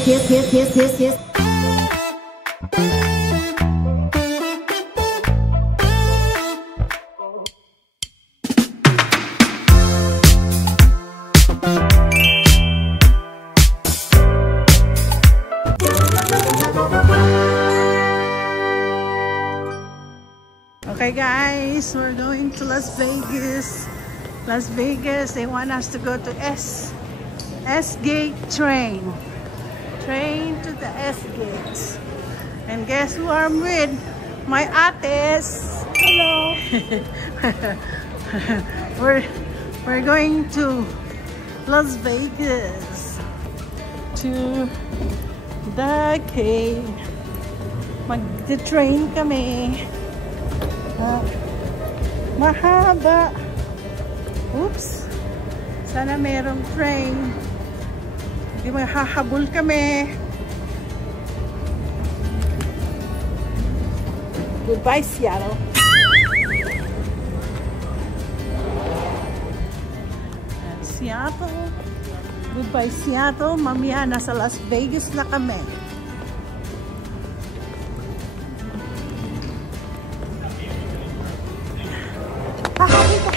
Yes. Okay guys, we're going to Las Vegas. Las Vegas, they want us to go to S Gate train. Train to the S Gates. And guess who I'm with? My ates. Hello. we're going to Las Vegas. To the cave. Mag-train kami. Mahaba. Oops. Sana merong train. Hindi mahahabol kami. Goodbye, Seattle. Seattle. Goodbye, Seattle. Mamaya nasa Las Vegas na kami.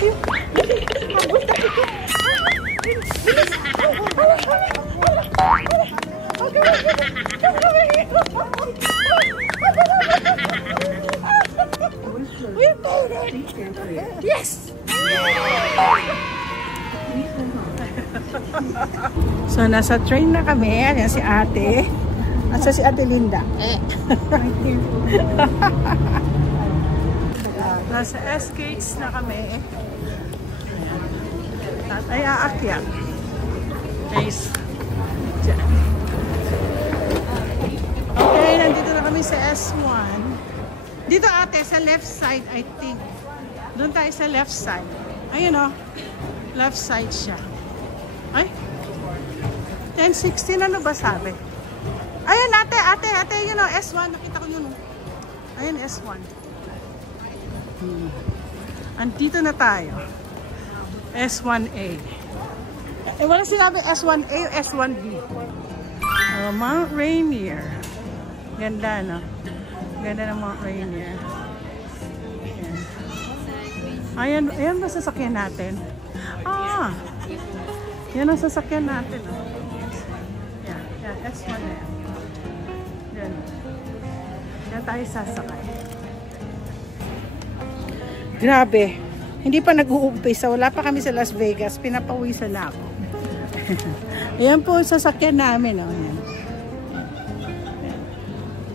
We made it! Yes! So, nasa train na kami. Ayan si ate. Asa si ate Linda? Nasa S-Gates na kami. At ay aakyat. Guys. Okay, nandito na kami sa S1. Dito ate, sa left side, I think. Doon tayo sa left side. Ayun o. Left side siya. Ay. 10:16, ano ba sabi? Ayun ate, yun o. S1, nakita ko yun o. Ayun, S1. Andito na tayo. S1A. Eh, wala sinabi S1A o S1B. Mount Rainier. Ganda, no? Ganda ng Mount Rainier. Ayan. Ayan ba sasakyan natin? Ah! Yan ang sasakyan natin. Yan, S1 na yan. Yan. Yan tayo sasakay. Grabe. Hindi pa nag-uumpisa. Wala pa kami sa Las Vegas. Pinapawisan na ako. Ayan po ang sasakyan namin. Oh. Ayan.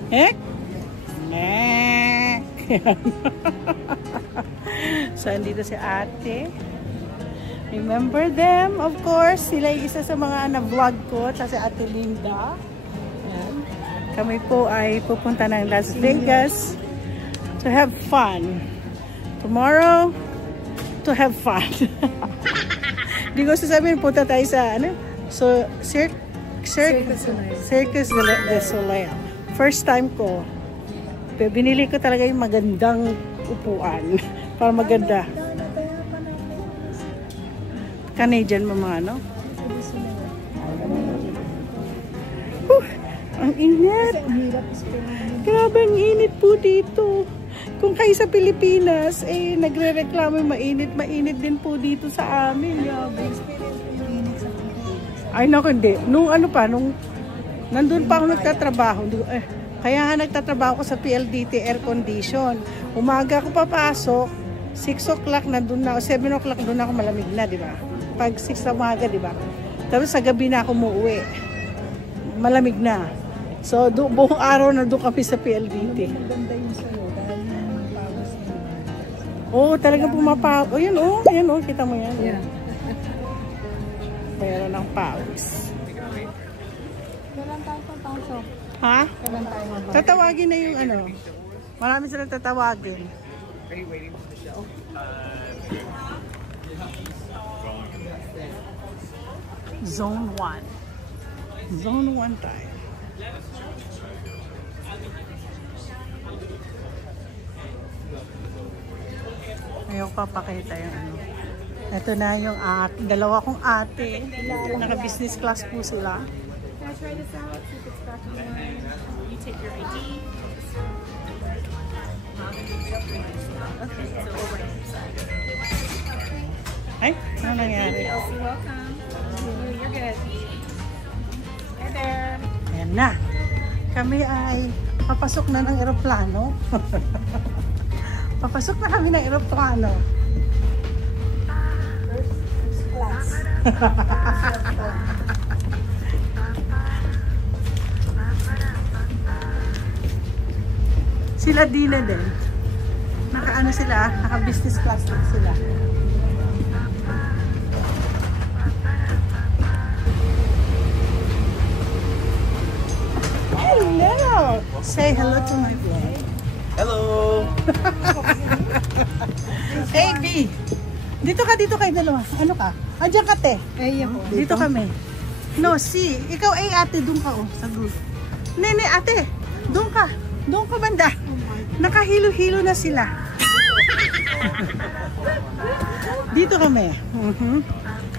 Ek? Nek! So, andito si ate. Remember them, of course. Sila yung isa sa mga na-vlog ko. Sa si ate Linda. Ayan. Kami po ay pupunta ng Las Vegas to have fun. Tomorrow, to have fun. Hindi ko sasabihin, punta tayo sa, ano? So, Circus du Soleil. First time ko. Binili ko talaga yung magandang upuan. Para maganda. Canadian mga, no? Ang init. Grabe, ang init po dito. Kung kayo sa Pilipinas, eh, nagre-reklamo mainit din po dito sa amin. Ay, naku, hindi. Nung ano pa, nung nandun pa ako nagtatrabaho, kaya nga nagtatrabaho ko sa PLDT air condition. Umaga ako papasok, 6 o'clock nandun na, 7 o'clock doon ako malamig na, di ba? Pag 6 na umaga, di ba? Tapos sa gabi na ako umuwi. Malamig na. So, buong araw na doon kami sa PLDT. Maganda yung sayo dahil yung pawis niya. Oo, talagang pumapawis. O, yun, oh. Yan, oh. Kita mo yan. Yeah. Mayroon ng pawis. Kailan tayo papasok? Ha? Kailan tayo mabalik? Tatawagin na yung ano. Marami silang tatawagin. Are you waiting for the show? Zone 1. Zone 1 tayo. Ayaw papakita yung ano. Ito na yung dalawa kong ate. Naka-business class po sila. try this out? See if it's back online. You take your ID. Okay, so we'll wait inside. Ay, ano nangyari? Elsie, welcome. You're good. Hi there. Ayan na. Kami ay papasok na ng eroplano. Papasok na kami ng eroplano. First class. Sila Dina din. Naka-ano sila, naka-business class din sila. Hello! Say hello to my vlog. Hello. Hey, B! Dito kayo dalawa. Ano ka? Andiyan ka, te. Ay, ako. Dito kami. No, si. Ikaw ay ate, doon ka, oh. Sa group. Nene, ate. Doon ka. Doon ka banda. Nakahilo-hilo na sila. Dito kami.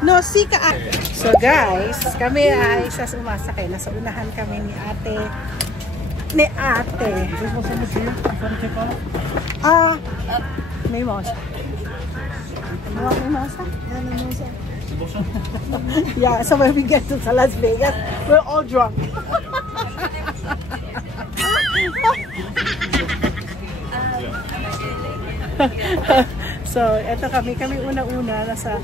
No, si ka, ate. So, guys, kami ay sumasakay. Nasa unahan kami ni ate. May mouse. May mouse? Yeah, so when we get to Las Vegas, we're all drunk. So, eto kami una-una nasa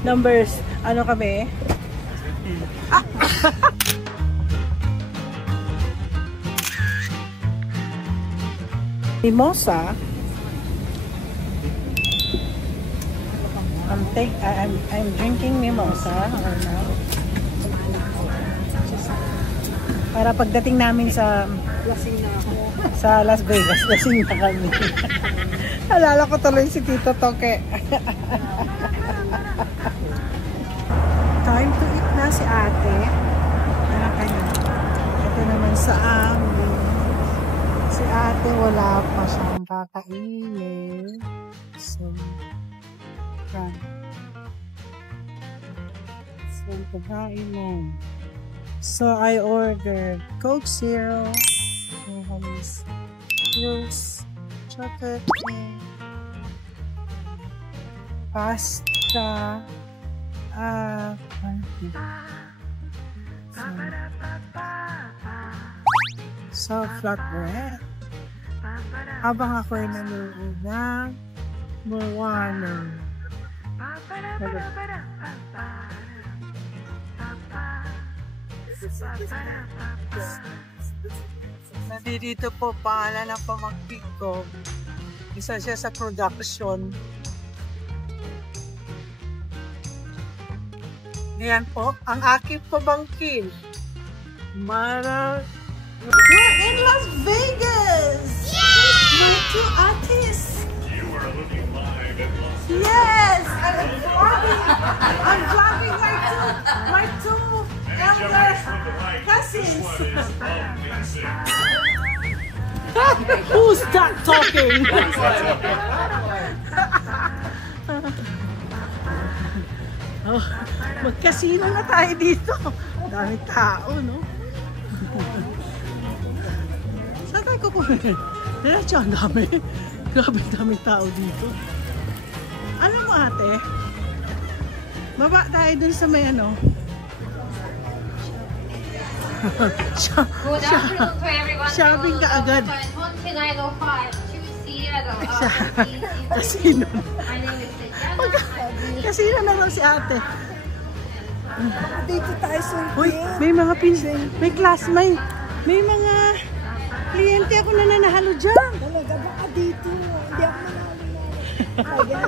numbers, ano kami? Mimosa. I'm drinking mimosa right now. Para pagdating namin sa Las Vegas, lasing na kami. Alala ko tuloy si Tito Toke. Time to eat na si ate. Ano kayo? Ito naman sa amin. Si ate wala pa siyang kakainin. So, so I ordered Coke Zero, juice, chocolate cake, pasta, so flatbread. Habang ako ay nanonood ng Moana. Nandito po pangalan ng pamangkin ko. Isa siya sa production. Ayan po, ang aking pamangkin. Mara. We're in Las Vegas! Yay! My two artists! You are looking live at Las Vegas. Yes! I'm vlogging my two elder cousins. Who's that talking? Oh, magkasino na tayo dito. Dami tao, no? Saan tayo kukunin? Diretso, ang dami. Grabe, daming tao dito. Alam mo ate, baba tayo dun sa may ano. Good afternoon to everyone. Shopping ka agad. Continental 5 to Seattle. Kasino. My name is Diana. Kasino na lang si ate. Dito tayo sa Uy, may mga may classmate. May mga kliyente ako na nanahalo dyan. Talaga, baka dito. Hindi ako manalo. Ayan.